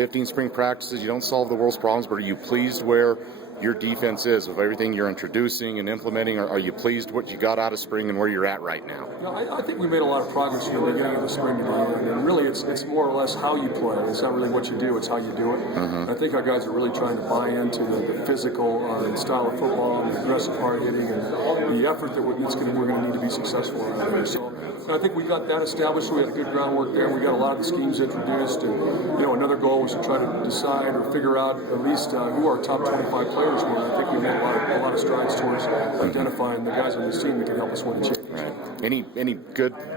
15 spring practices, you don't solve the world's problems, but are you pleased where your defense is with everything you're introducing and implementing? Are you pleased what you got out of spring and where you're at right now? I think we made a lot of progress from the beginning of the spring to the end, and really it's more or less how you play. It's not really what you do, it's how you do it. I think our guys are really trying to buy into the physical and style of football and the aggressive hard hitting and the effort that we're going to need to be successul around here. So I think we got that established. We had a good groundwork there. We got a lot of the schemes introduced, and another goal was to try to decide or figure out at least who our top 25 players were. I think we made a lot of strides towards identifying the guys on this team that can help us win the championship. Right.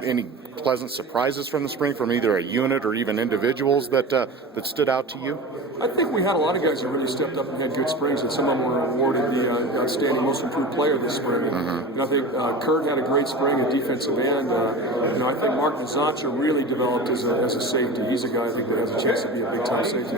Any pleasant surprises from the spring from either a unit or even individuals that stood out to you? I think we had a lot of guys that really stepped up and had good springs, and some of them were awarded the outstanding most improved player this spring. And I think Kurt had a great spring at defensive end. I think Mark Nazacha really developed as a safety. He's a guy I think that has a chance to be a big time safety.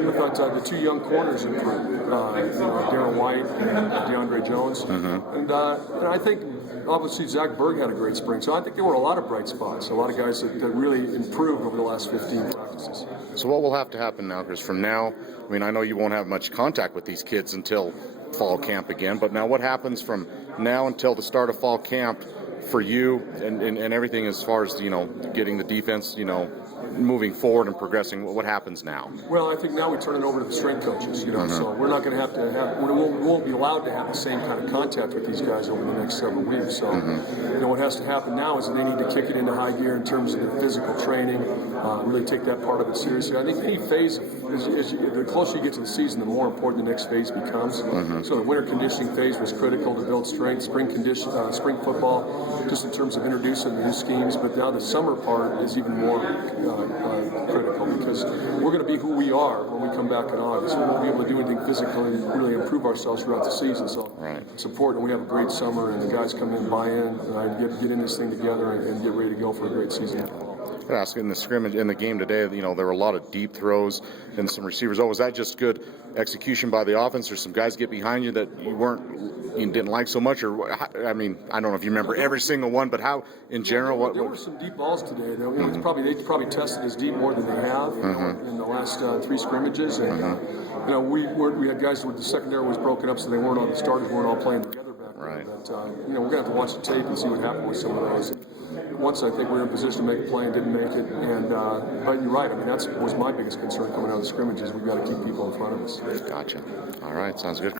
I thought the two young corners improved, Darren White and DeAndre Jones. And I think obviously Zach Berg had a great spring. So I think there were a lot of bright spots, a lot of guys that really improved over the last 15 practices. So what will have to happen now, Chris, from now? I mean, I know you won't have much contact with these kids until fall camp again, but now what happens from now until the start of fall camp for you and everything as far as, getting the defense, moving forward and progressing? What happens now? Well, I think now we turn it over to the strength coaches, so we're not going to we won't be allowed to have the same kind of contact with these guys over the next several weeks. So, what has to happen now is that they need to kick it into high gear in terms of their physical training, really take that part of it seriously. I think any phase, the closer you get to the season, the more important the next phase becomes. So the winter conditioning phase was critical to build strength, spring football, just in terms of introducing the new schemes, but now the summer part is even more critical because we're going to be who we are when we come back in August. We won't be able to do anything physically and really improve ourselves throughout the season. So it's important we have a great summer and the guys come in, buy in, get in this thing together and get ready to go for a great season. Ask in the scrimmage in the game today, there were a lot of deep throws and some receivers. Was that just good execution by the offense, or some guys get behind you that you didn't like so much? Or I don't know if you remember every single one, but how in general? There were some deep balls today. They probably tested as deep more than they have in the last 3 scrimmages, and we had guys where the secondary was broken up, so the starters weren't all playing together back there. But we're going to have to watch the tape and see what happened with some of those. Once I think we were in a position to make a play and didn't make it, but you're right. That was my biggest concern coming out of the scrimmages. We've got to keep people in front of us. Gotcha. All right, sounds good.